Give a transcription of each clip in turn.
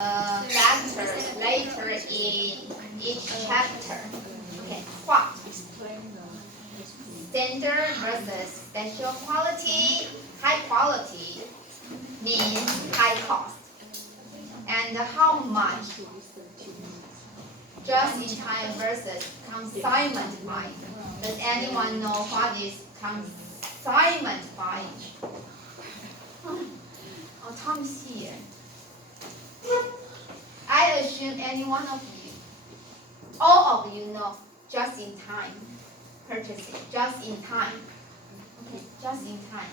letters later in each chapter. Okay, what? Standard versus special quality. High quality means high cost. And how much? Just in time versus consignment buying. Does anyone know what is consignment buying? Oh, Tom's here. I assume any one of you, all of you know just in time purchasing, just in time. Okay, just in time.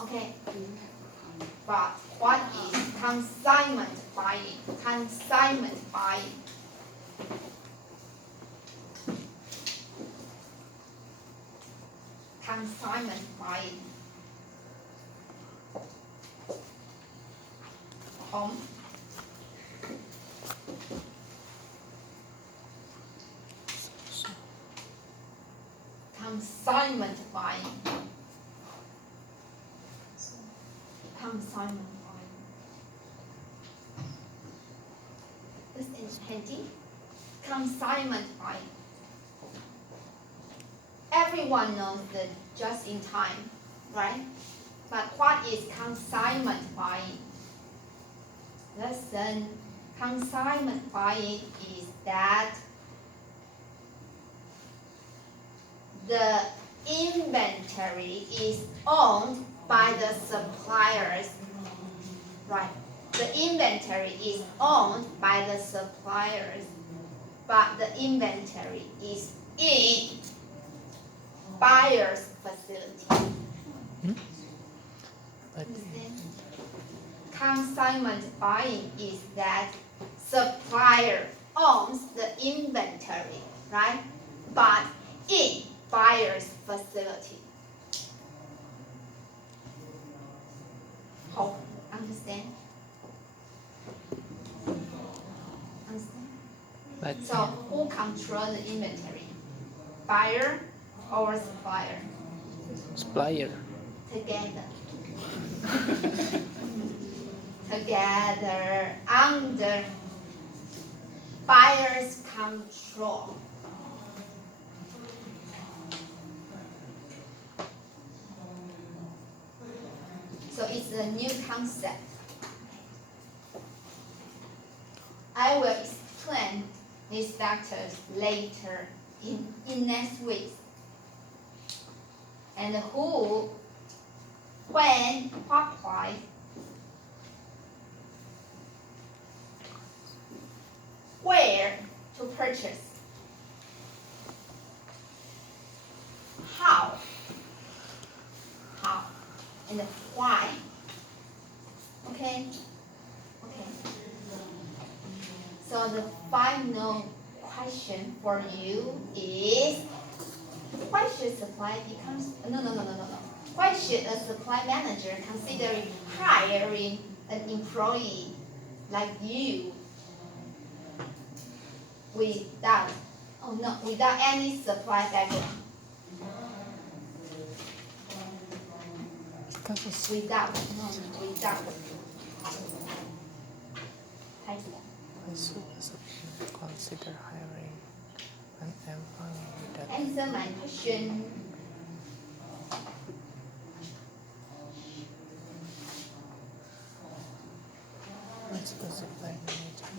Okay. But what is consignment buying? Consignment buying. Consignment buying. Home. Consignment buying. Consignment buying. This is handy. Consignment buying. Everyone knows the just in time, right? But what is consignment buying? Listen, consignment buying is that the inventory is owned by the suppliers, right? The inventory is owned by the suppliers, but the inventory is in buyer's facility. Consignment buying is that supplier owns the inventory, right? But in buyer's facility. Hope, understand? Understand? So who controls the inventory? Buyer or supplier? Supplier. Together. Together under buyer's control. So it's a new concept. I will explain these factors later in next week. And who, when, what price, where to purchase, how, and why. Okay? Okay. So the final question for you is, why should supply becomes no. Why should a supply manager consider hiring an employee like you without any supply background? Without. I should consider hiring an employee that Answer my question.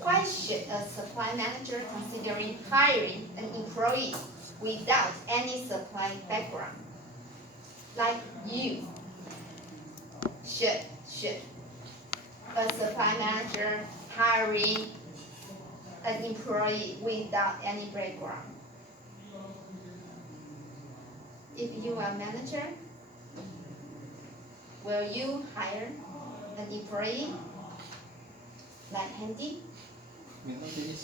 Why should a supply manager considering hiring an employee without any supply background? Like you. Should a supply manager hiring an employee without any background? If you are a manager, will you hire an employee like Handy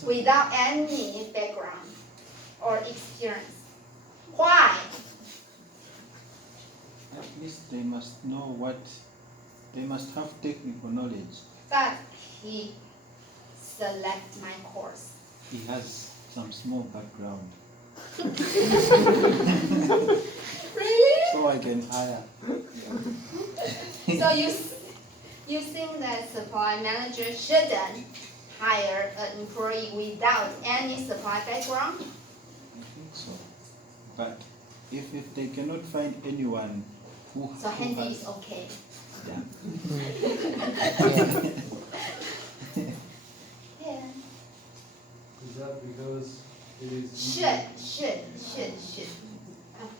without any background or experience? Why? At least they must know they must have technical knowledge. But he select my course. He has some small background. Really? So I can hire. So You think that supply manager shouldn't hire an employee without any supply background? I think so. But if they cannot find anyone who So handy has, is okay. yeah. Yeah. Yeah. Is that because it is Should.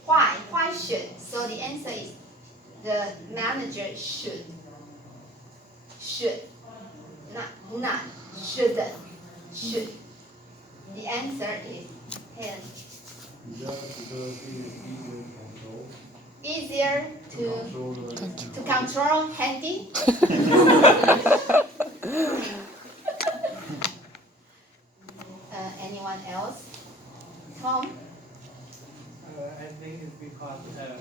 Why should? So the answer is the manager should. Should. Not shouldn't. Should. The answer is here. Is that because it is Easier to control control handy. Anyone else? Tom? I think it's because the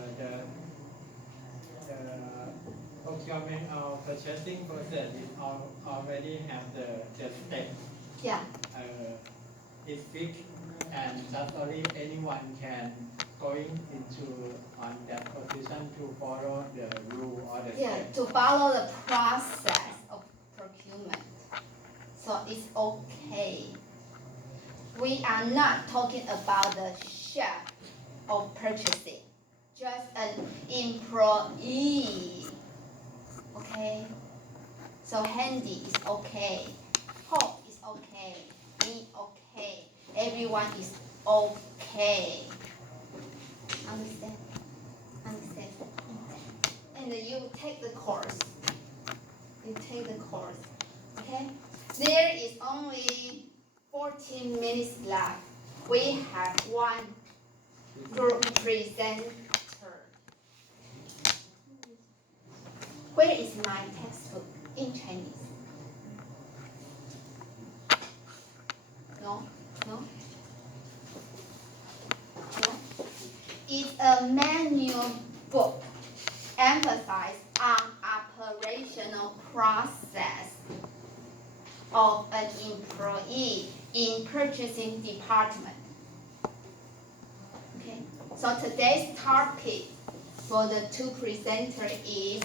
procurement or purchasing process is already have the step. Yeah. It's fixed and just only anyone can going into on that position to follow the rule or the Yeah, step. to follow the process of procurement. So it's okay. We are not talking about the chef of purchasing, just an employee. Okay? So handy is okay. Hope is okay. Me okay. Everyone is okay. Understand? Understand? And you take the course. You take the course. Okay? There is only 14 minutes left. We have one group presenter. Where is my textbook in Chinese? No? No? No? It's a manual book emphasized on operational process of an employee in purchasing department. Okay, so today's topic for the two presenters is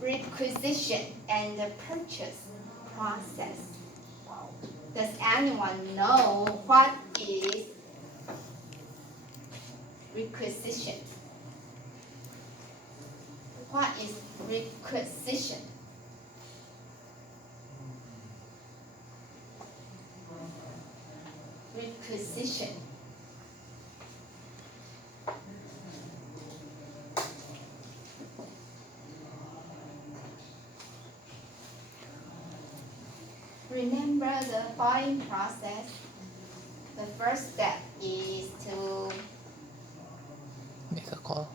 requisition and the purchase process. Does anyone know what is requisition? What is requisition? Requisition. Remember the buying process. The first step is to Make a call.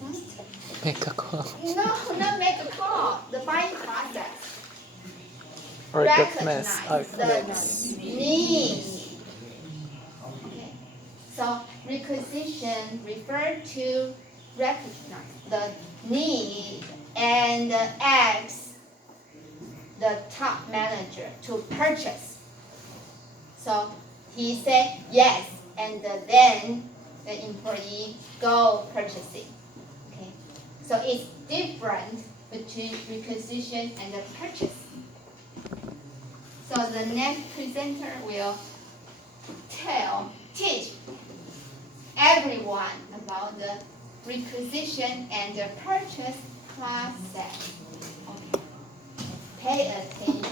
hmm? Make a call. No, not make a call. The buying process. Recognize Recognize the need. Okay. So requisition refer to recognize the need and ask the top manager to purchase. So he said yes, and then the employee go purchasing. Okay. So it's different between requisition and the purchase. So the next presenter will teach everyone about the requisition and the purchase process. Okay. Pay attention,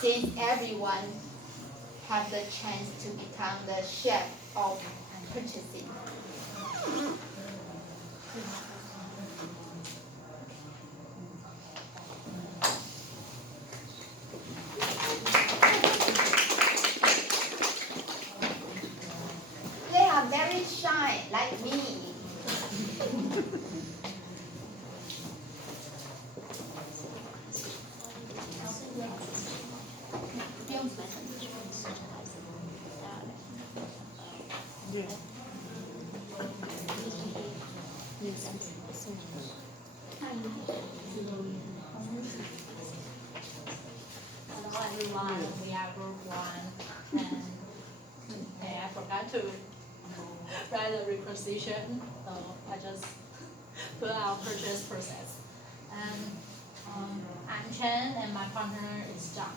since everyone has the chance to become the chef of purchasing. They are very shy, like me. Hello everyone, we are group one, and I forgot to write the requisition, so I just put our purchase process. And I'm Chen and my partner is Zhang.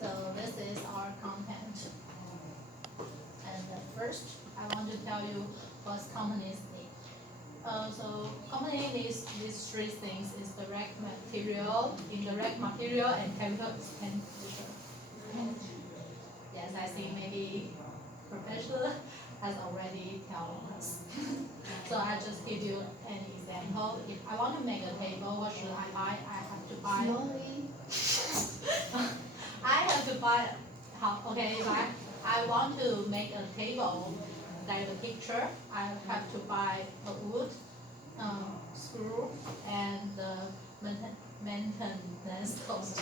So this is our content. And first, I want to tell you what companies need. So company needs these three things: is direct material, indirect material, and capital expenditure. Yes, I think maybe professional has already told us. So I just give you an example. If I want to make a table, what should I buy? I have to buy. Slowly. I have to buy. Okay, if I want to make a table like the picture, I have to buy a wood, screw, and the maintenance cost.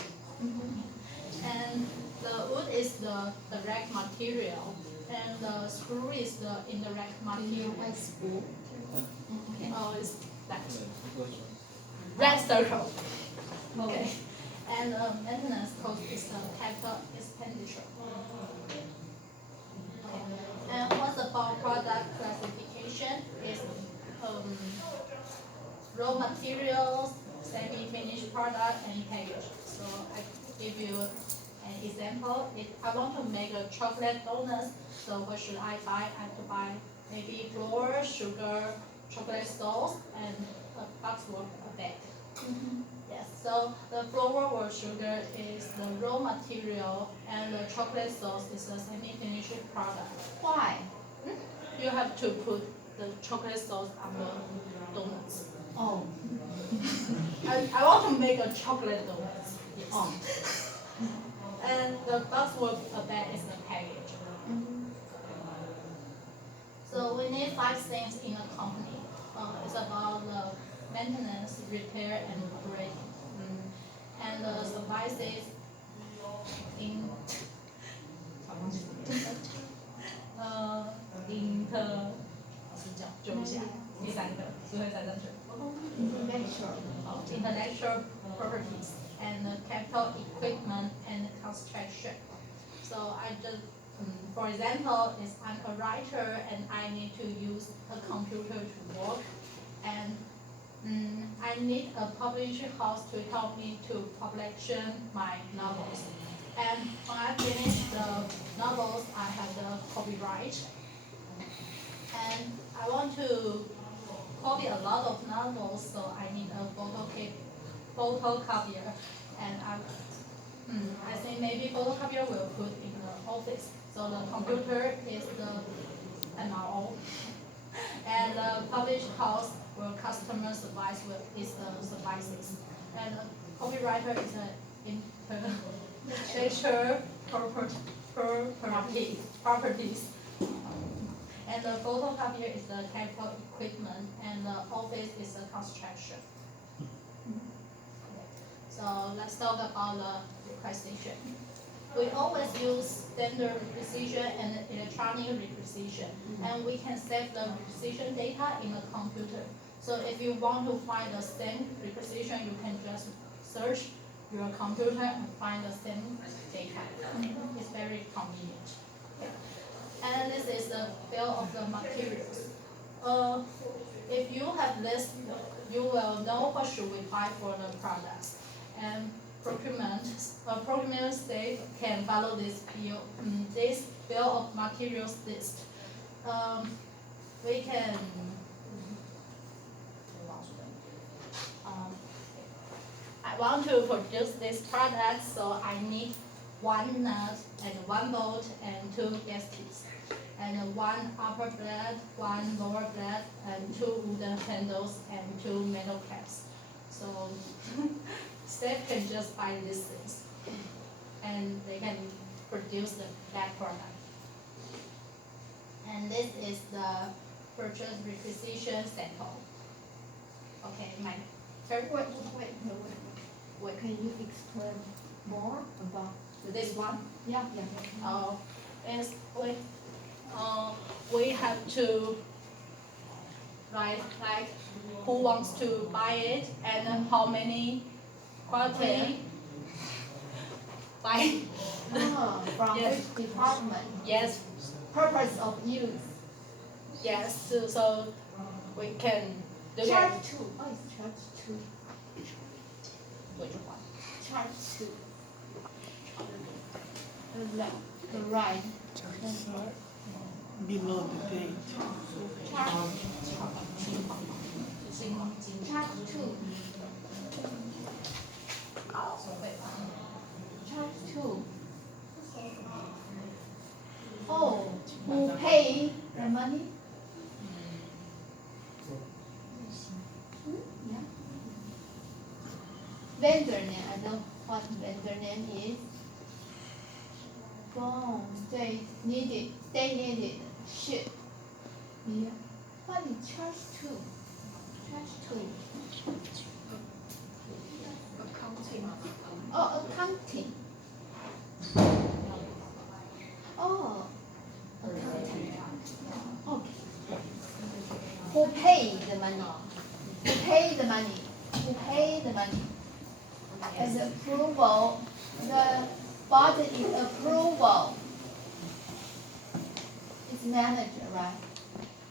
And the wood is the direct material, and the screw is the indirect material. Like school. Okay. Oh, it's that red circle. Okay. And maintenance cost is the capital expenditure. Okay. And what's about product classification is raw materials, semi-finished product, and package. So I give you an example. If I want to make a chocolate donut, so what should I buy? I have to buy maybe flour, sugar, chocolate sauce, and a box worth of bag. Yes, so the flour or sugar is the raw material, and the chocolate sauce is the semi-finished product. Why? You have to put the chocolate sauce on the donuts. Oh. I want to make a chocolate donut. Yes. Oh. And the box worth of that is the package. So we need 5 things in a company. It's about the maintenance, repair, and operating. And the supplies in intellectual properties and capital equipment and construction. So I just, for example, is I'm a writer and I need to use a computer to work, and I need a publishing house to help me to publish my novels. And when I finish the novels, I have the copyright. And I want to copy a lot of novels, so I need a photocopier. And I think maybe photocopier will put in the office. So the computer is the MRO. And the publish house where customer service is the services. And the copywriter is the intellectual properties. And the photocopier is the capital equipment, and the office is the construction. So let's talk about the requisition. We always use standard requisition and electronic requisition, and we can save the requisition data in a computer. So if you want to find the same requisition, you can just search your computer and find the same data. It's very convenient. And this is the bill of the materials. If you have this, you will know what should we buy for the products. And procurement state can follow this bill of materials list. We can I want to produce this product, so I need 1 nut and 1 bolt and 2 gaskets, and 1 upper blade, 1 lower blade, and 2 wooden handles and 2 metal caps. So staff can just buy these things, and they can produce that product. And this is the purchase requisition sample. Okay, my third. Wait, can you explain more about This one. yeah. Is we have to like who wants to buy it and how many quantity buy. From Yes. which department? Yes, Purpose of use. yes. So we can do Charge that. 2. Oh, it's charge 2. Which one? Chart 2. The left, the right. Below the date. Chart, Chính chart 2. Chart 2. Oh, who pay the money? Yeah. Vendor name, I know what vendor name is. Bond, they needed, ship. Yeah. What is charge 2? Charge 2. accounting. Oh, accounting. Oh. Okay. Who paid the money? Who paid the money? Who paid the money? And the approval, the budget is approval. It's manager, right?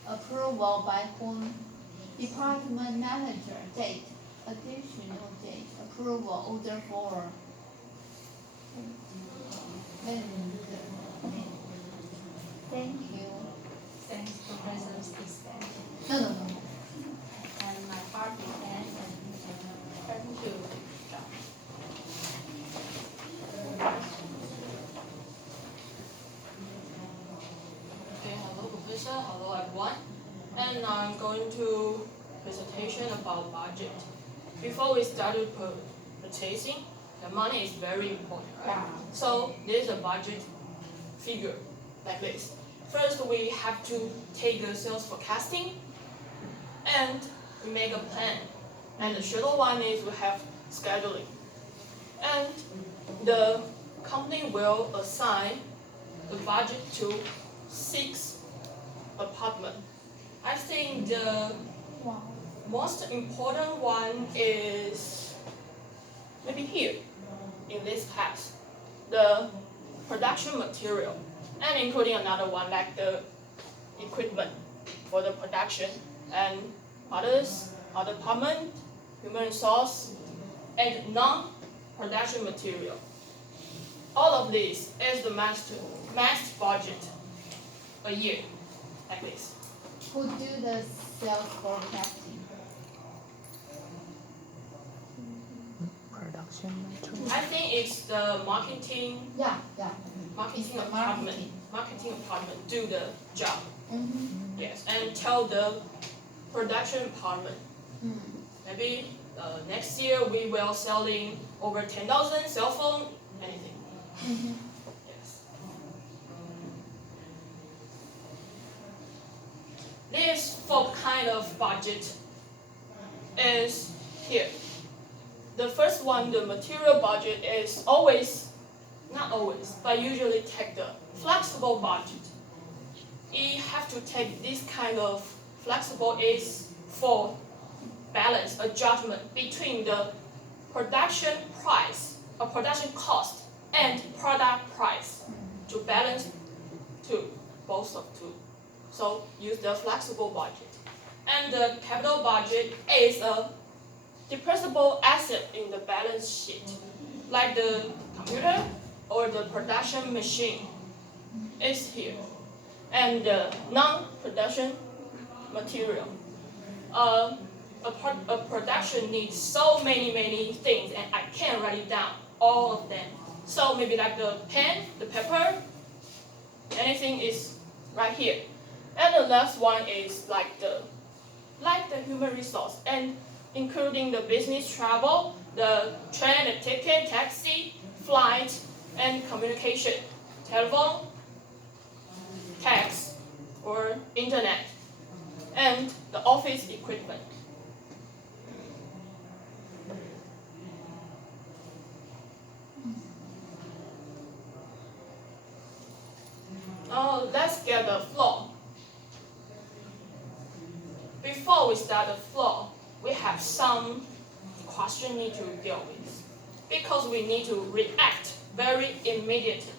Approval by whom? Department manager, date, additional date, approval, order for. Thank you. Thanks to President's discount. No. And my heart began and turned to John. Okay, hello Professor, hello everyone. And now I'm going to presentation about budget. Before we started purchasing, the money is very important, right? So there's a budget figure like this. First, we have to take the sales forecasting and we make a plan. And the schedule one is we have scheduling. And the company will assign the budget to 6 apartments. I think the Wow. most important one is maybe here in this class, the production material, and including another one like the equipment for the production and other department, human resource, and non-production material. All of this is the mass budget a year, like this. Who do the sales forecasting? Production material. I think it's the marketing Yeah. marketing It's the department. marketing. Marketing department do the job. Mm-hmm. Yes, and tell the production department. Maybe next year we will selling over 10,000 cell phone, anything. Mm-hmm. Yes. This four kind of budget is here. The first one, the material budget, is always, not always, but usually take the flexible budget. You have to take this kind of flexible is for balance, adjustment between the production price or production cost and product price to balance both of two. So use the flexible budget. And the capital budget is a depreciable asset in the balance sheet, like the computer or the production machine is here. And the non-production material. A production needs so many things, and I can't write it down, all of them. So maybe like the pen, the paper, anything is right here. And the last one is like the human resource, and including the business travel, the train, the ticket, taxi, flight, and communication, telephone, tax, or internet, and the office equipment. Now let's get the flow. Before we start the flow, we have some question need to deal with, because we need to react very immediately.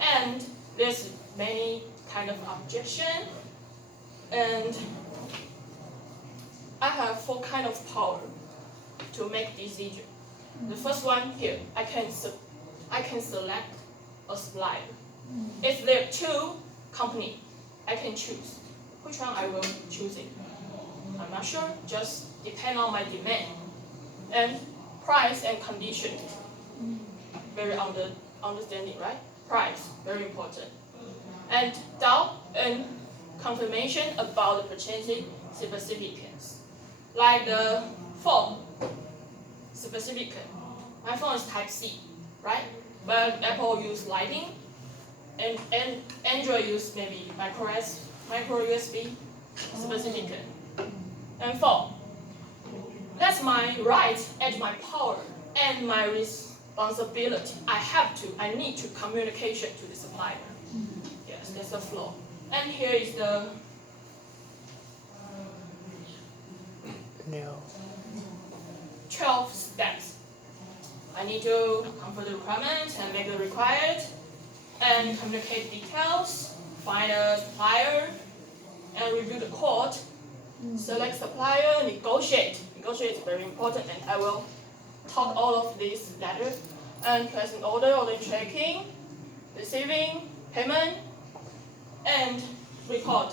And there's many kind of objection, and I have 4 kind of power to make decision. The first one here, I can select a supplier. If there are two companies, I can choose which one I will choose it. I'm not sure, just depend on my demand. And price and condition, very understanding, right? Price, very important. And doubt and confirmation about the purchasing specifications. Like the phone specificate. My phone is Type-C, right? But Apple use Lightning, and Android use maybe micro USB specificate. And four, that's my right and my power and my responsibility. I need to communication to the supplier. Yes, that's the flow. And here is the No. 12 steps. I need to confirm the requirements and make the required, and communicate details, find a supplier, and review the quote. Select supplier, negotiate. Negotiate is very important, and I will talk all of this later. And placing order checking, receiving, payment, and record.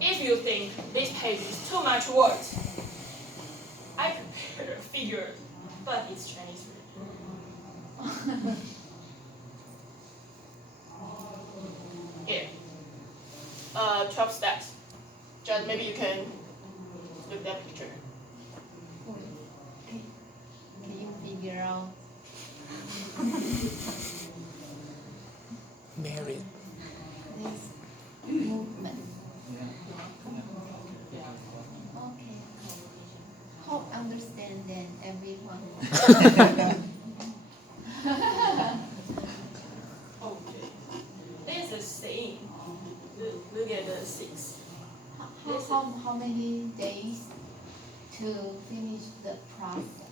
If you think this page is too much words, I prepared a figure, but it's Chinese. Here, 12 steps. Just maybe you can look at that picture. Can you figure out Married. this movement? Yeah. Okay. Hope understand then everyone. Okay. This is saying. Look at the 6. How many days to finish the process?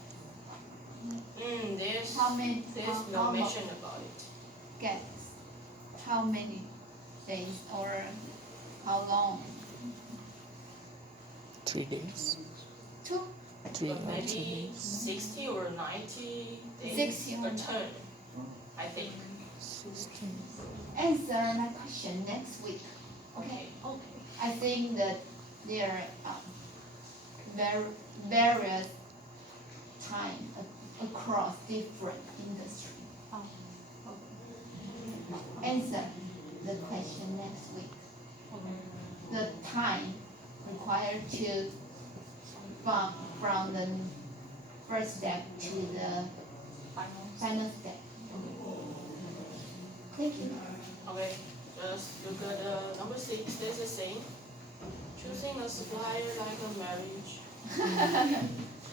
There's How many? no mention about it. Guess. How many days or how long? 3 days. 2. 3 But or 2 maybe days. 60 or 90 days 60 a turn, I think. 16. Answer my question next week. Okay. Okay. I think that there are various time across different industries. Answer the question next week. The time required to from the first step to the final step. Thank you. Okay. Just look at the number 6. There's a saying. Choosing a supplier like a marriage.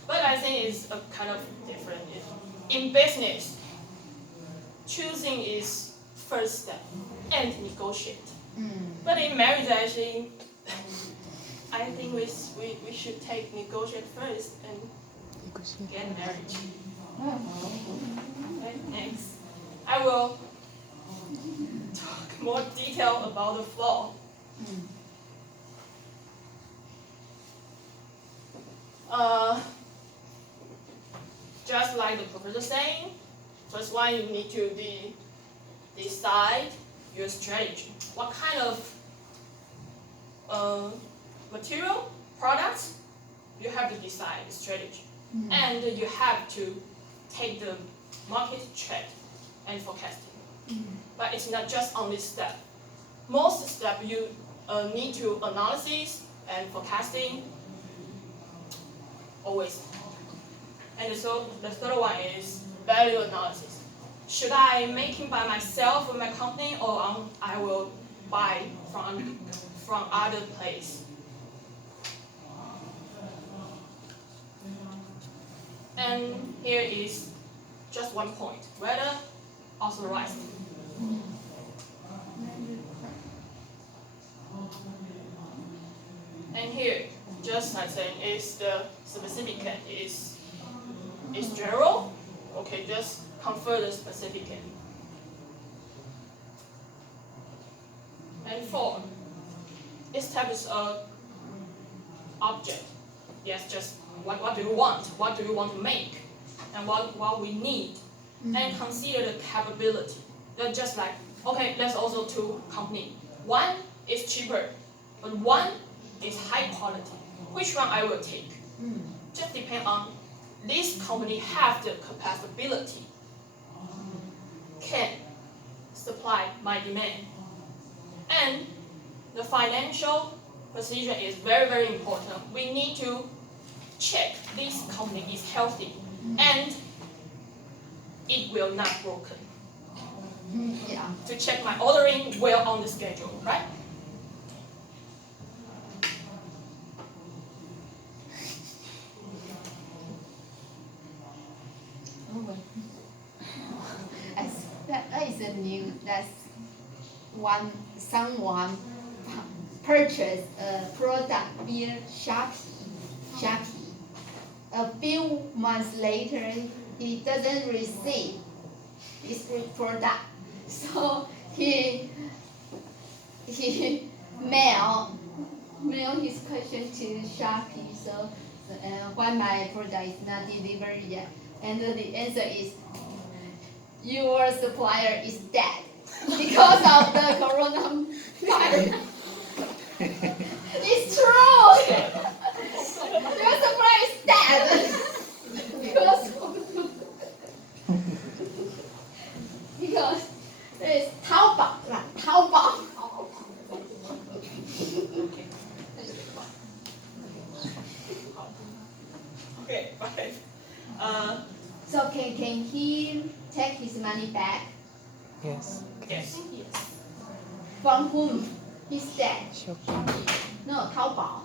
But I think it's a kind of different. In business, choosing is first step and negotiate. But in marriage, I think we should take negotiate first and get married. Okay, next. I will talk more detail about the flow. Just like the professor saying, first one you need to decide your strategy. What kind of material, products, you have to decide the strategy. And you have to take the market trend and forecasting. But it's not just on this step. Most step you need to analysis and forecasting always. And so the third one is value analysis. Should I make it by myself or my company, or I will buy from other place? And here is just one point, whether authorized. And here, just like saying, is the specific is general. Okay, just convert the specific. And 4, establish a object. Yes, just what do you want? What do you want to make? and what we need, and consider the capability. Not just like, okay, there's also two companies. One is cheaper, but one is high quality. Which one I will take? Just depend on this company have the capability, can supply my demand. And the financial position is very, very important. We need to check this company is healthy and it will not broken. Yeah. To check my ordering well on the schedule, right? That is a new. That's someone purchased a product via Shopee. A few months later, he doesn't receive his product, so he mail his question to Shopee. So why my product is not delivered yet? And the answer is your supplier is dead because of the coronavirus. It's true. Your supplier is dead because it's Taobao. Okay, right. So can he take his money back? Yes. Yes. From whom? He's dead. Shopee. No, Taobao.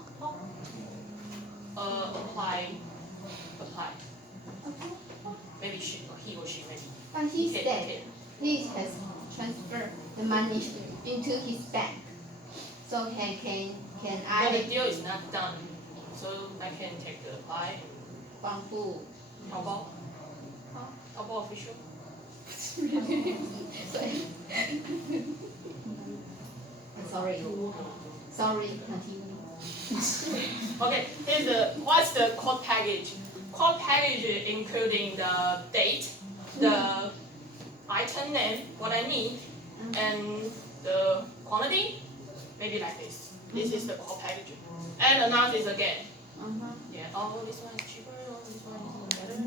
Apply. Maybe he or she maybe. But he's Okay, dead. okay. He has transferred the money into his bank. So can But the I deal is not done, so I can take the apply. from who? Taobao. Taobao official. Sorry, continue. Okay, what's the quote package? Quote package including the date, the item name, what I need, and the quantity, maybe like this. This is the quote package. And analysis again. Yeah, oh, this one is cheaper, or this one is better.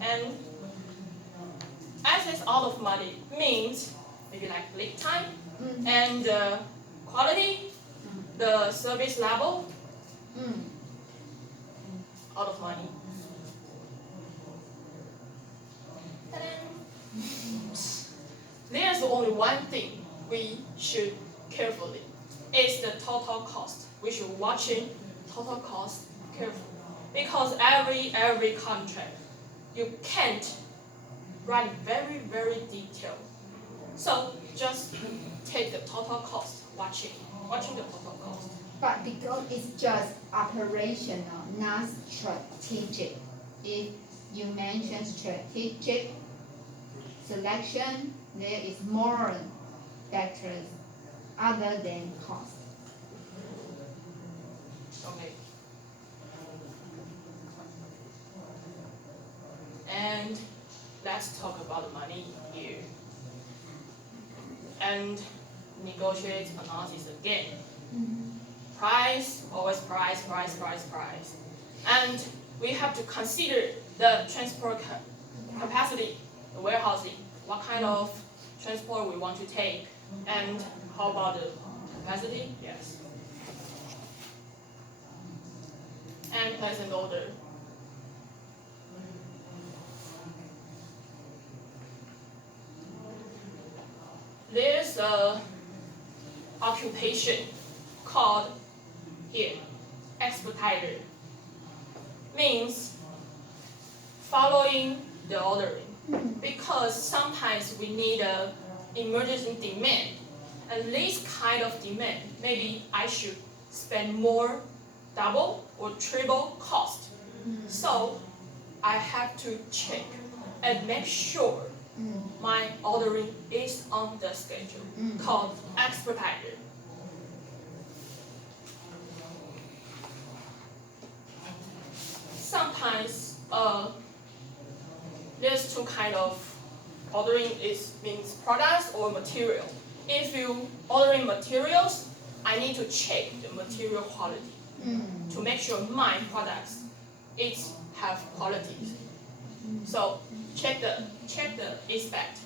And access out of money means maybe like lead time and quality, the service level, out of money. There's only one thing we should carefully. It's the total cost. We should watch it, total cost carefully. Because every contract, you can't write very, very detailed. So just take the total cost, watching the total cost. But because it's just operational, not strategic. If you mention strategic selection, there is more factors other than cost. Okay. And let's talk about the money here. And negotiate analysis again. Price, always price. And we have to consider the transport capacity, the warehousing, what kind of transport we want to take, and how about the capacity? Yes. And place an order. There's a occupation called here, expediter. Means following the ordering. Because sometimes we need a emergency demand. And this kind of demand, maybe I should spend more, double or triple cost. So I have to check and make sure my ordering is on the schedule, called expediter. Sometimes there's two kind of ordering is means products or material. If you ordering materials, I need to check the material quality to make sure my products it have qualities. So check the aspect.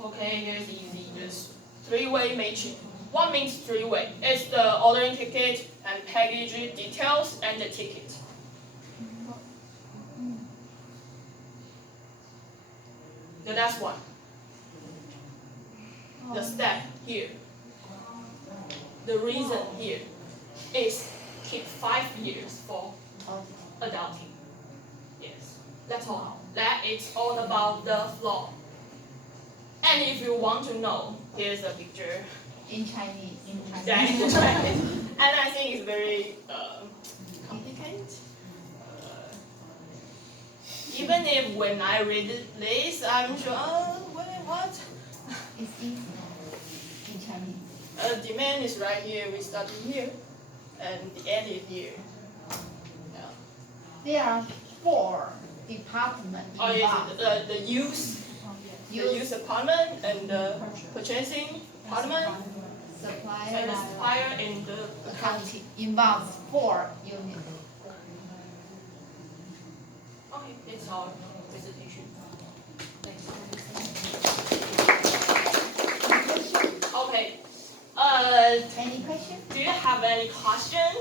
Okay, here's easy. There's three-way matching. What means three-way? It's the ordering ticket and package details and the ticket. The last one. The step here. The reason here is keep 5 years for adulting. Yes, that's all. That is all about the flow. And if you want to know, here's a picture. In Chinese. That is Chinese. And I think it's very complicated. Even if when I read this, I'm sure, wait, what? It's easy in Chinese. Demand is right here, we start here, and the end is here. Yeah. There are 4 departments Oh involved. yes, the use department and the purchasing department and Supplier, the supplier and the accounting involves 4 units. Okay, it's our presentation. Thanks. Okay. Any questions? Do you have any question?